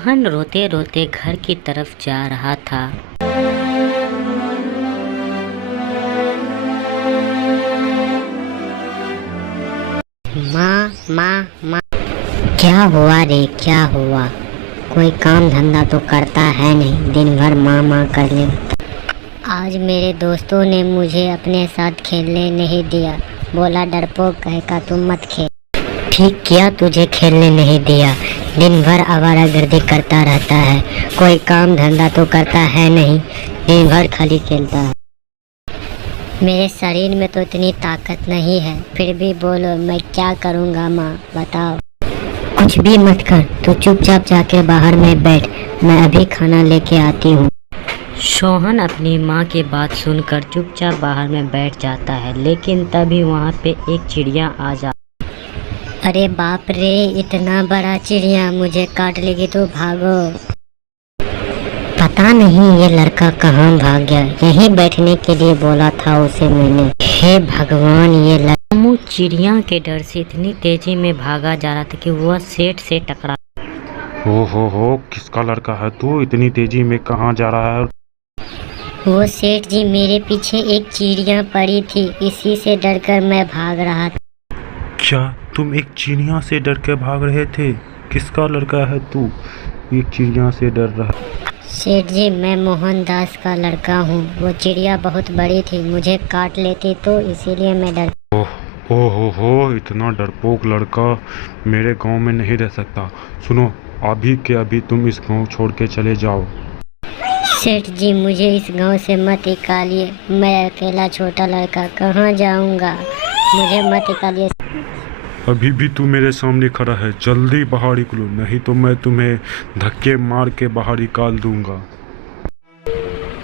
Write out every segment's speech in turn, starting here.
सोहन रोते रोते घर की तरफ जा रहा था। माँ माँ माँ, क्या हुआ रे, क्या हुआ? कोई काम धंधा तो करता है नहीं, दिन भर माँ माँ कर ले। आज मेरे दोस्तों ने मुझे अपने साथ खेलने नहीं दिया, बोला डरपोक कहे का तुम मत खेल। ठीक किया, तुझे खेलने नहीं दिया। दिन भर आवारागर्दी करता रहता है, कोई काम धंधा तो करता है नहीं, दिन भर खाली खेलता है। मेरे शरीर में तो इतनी ताकत नहीं है, फिर भी बोलो मैं क्या करूँगा माँ, बताओ। कुछ भी मत कर, तू चुपचाप जाके बाहर में बैठ, मैं अभी खाना लेके आती हूँ। सोहन अपनी माँ की बात सुनकर चुपचाप बाहर में बैठ जाता है, लेकिन तभी वहाँ पे एक चिड़िया आ जाती। अरे बाप रे, इतना बड़ा चिड़िया, मुझे काट लेगी तो भागो। पता नहीं ये लड़का कहाँ भाग गया, यहीं बैठने के लिए बोला था उसे मैंने। हे भगवान, ये लड़का चिड़िया के डर से इतनी तेजी में भागा जा रहा था कि वह सेठ से टकरा। हो, किसका लड़का है तू? इतनी तेजी में कहाँ जा रहा है? वो सेठ जी, मेरे पीछे एक चिड़िया पड़ी थी, इसी से डरकर मैं भाग रहा था। क्या तुम एक चिड़िया से डर के भाग रहे थे? किसका लड़का है तू, एक चिड़िया से डर रहा? सेठ जी, मैं मोहनदास का लड़का हूँ। वो चिड़िया बहुत बड़ी थी, मुझे काट लेती तो इसीलिए मैं डर। ओहो, इतना डरपोक लड़का मेरे गांव में नहीं रह सकता। सुनो, अभी के अभी तुम इस गांव छोड़ के चले जाओ। सेठ जी, मुझे इस गांव से मत निकालिए, मैं अकेला छोटा लड़का कहाँ जाऊँगा, मुझे मत निकालिए। अभी भी तू मेरे सामने खड़ा है, जल्दी बाहर निकलो, नहीं तो मैं तुम्हें धक्के मार के बाहर निकाल दूंगा।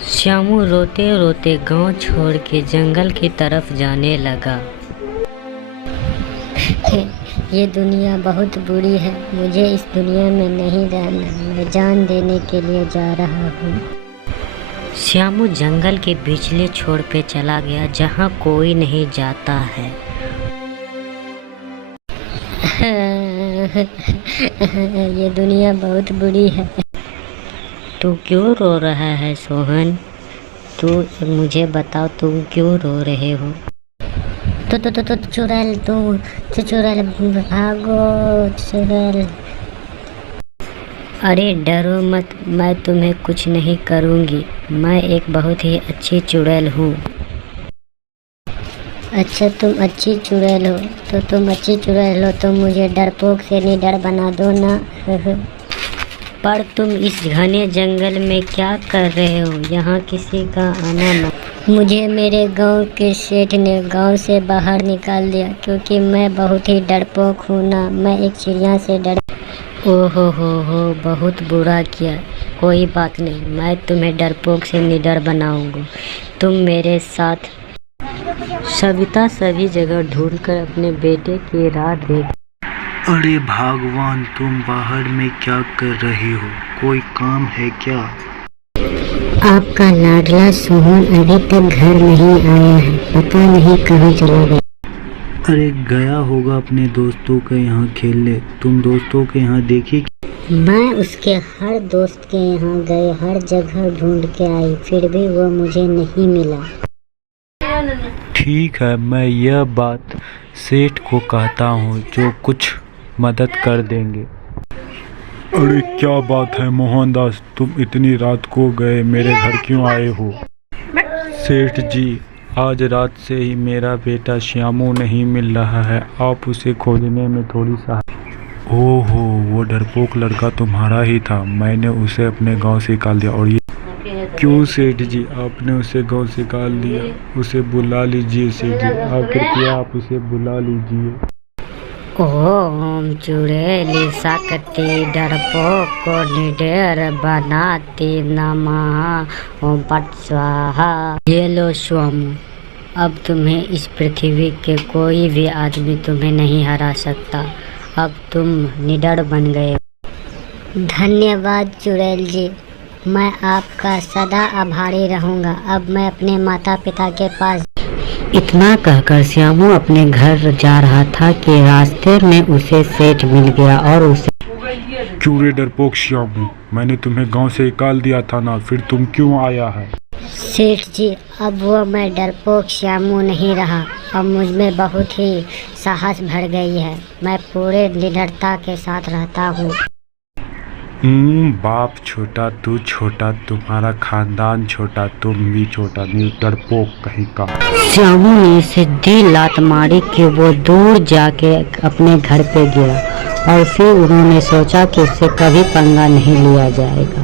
श्यामू रोते रोते गांव छोड़ के जंगल की तरफ जाने लगा। ये दुनिया बहुत बुरी है, मुझे इस दुनिया में नहीं रहना, मैं जान देने के लिए जा रहा हूँ। श्यामू जंगल के बिचले छोर पे चला गया, जहाँ कोई नहीं जाता है। ये दुनिया बहुत बुरी है। तू क्यों रो रहा है सोहन? तू मुझे बताओ, तुम क्यों रो रहे हो? तो चुड़ैल, चुड़ैल भागो, चुड़ैल। अरे डरो मत, मैं तुम्हें कुछ नहीं करूँगी, मैं एक बहुत ही अच्छी चुड़ैल हूँ। अच्छा, तुम अच्छी चुड़ैल हो तो मुझे डरपोक से निडर बना दो ना। पर तुम इस घने जंगल में क्या कर रहे हो? यहाँ किसी का आना मत। मुझे मेरे गांव के सेठ ने गांव से बाहर निकाल दिया, क्योंकि मैं बहुत ही डरपोक हूँ ना, मैं एक चिड़िया से डर। ओहो हो, बहुत बुरा किया। कोई बात नहीं, मैं तुम्हें डरपोक से निडर बनाऊंगा। तुम मेरे साथ। सविता सभी जगह ढूंढकर अपने बेटे की राह देख। अरे भगवान, तुम बाहर में क्या कर रही हो? कोई काम है क्या? आपका लाडला सोहन अभी तक घर नहीं आया है, पता नहीं कहाँ चला गया। अरे गया होगा अपने दोस्तों के यहाँ खेलने। तुम दोस्तों के यहाँ देखी? मैं उसके हर दोस्त के यहाँ गए, हर जगह ढूंढ के आई, फिर भी वो मुझे नहीं मिला। ठीक है, मैं यह बात सेठ को कहता हूँ, जो कुछ मदद कर देंगे। अरे क्या बात है मोहनदास, तुम इतनी रात को गए, मेरे घर क्यों आए हो? सेठ जी, आज रात से ही मेरा बेटा श्यामू नहीं मिल रहा है, आप उसे खोजने में थोड़ी सा। ओहो, वो डरपोक लड़का तुम्हारा ही था, मैंने उसे अपने गांव से निकाल दिया। और ये क्यों सेठ जी, आपने उसे गांव से निकाल दिया? उसे बुला लीजिए सेठ जी, आप कृपया आप उसे बुला लीजिए। ओम चुड़ैल सकती डरपोक को निडर बनाती नमः, ओम पट स्वाहा। ये लो स्वामी, अब तुम्हें इस पृथ्वी के कोई भी आदमी तुम्हें नहीं हरा सकता, अब तुम निडर बन गए। धन्यवाद चुड़ैल जी, मैं आपका सदा आभारी रहूँगा। अब मैं अपने माता पिता के पास। इतना कहकर श्यामू अपने घर जा रहा था कि रास्ते में उसे सेठ मिल गया और उसे। क्यों रे डरपोक श्यामू, मैंने तुम्हें गांव से निकाल दिया था ना, फिर तुम क्यों आया है? सेठ जी, अब वो मैं डरपोक श्यामू नहीं रहा। अब मुझ में बहुत ही साहस भर गई है। मैं पूरे निडरता के साथ रहता हूँ। बाप छोटा, तू छोटा, तुम्हारा खानदान छोटा, तुम भी छोटा, नहीं डरपोक कहीं का। श्यामू ने सीधी लात मारी कि वो दूर जाके अपने घर पे गिरा और फिर उन्होंने सोचा कि उससे कभी पंगा नहीं लिया जाएगा।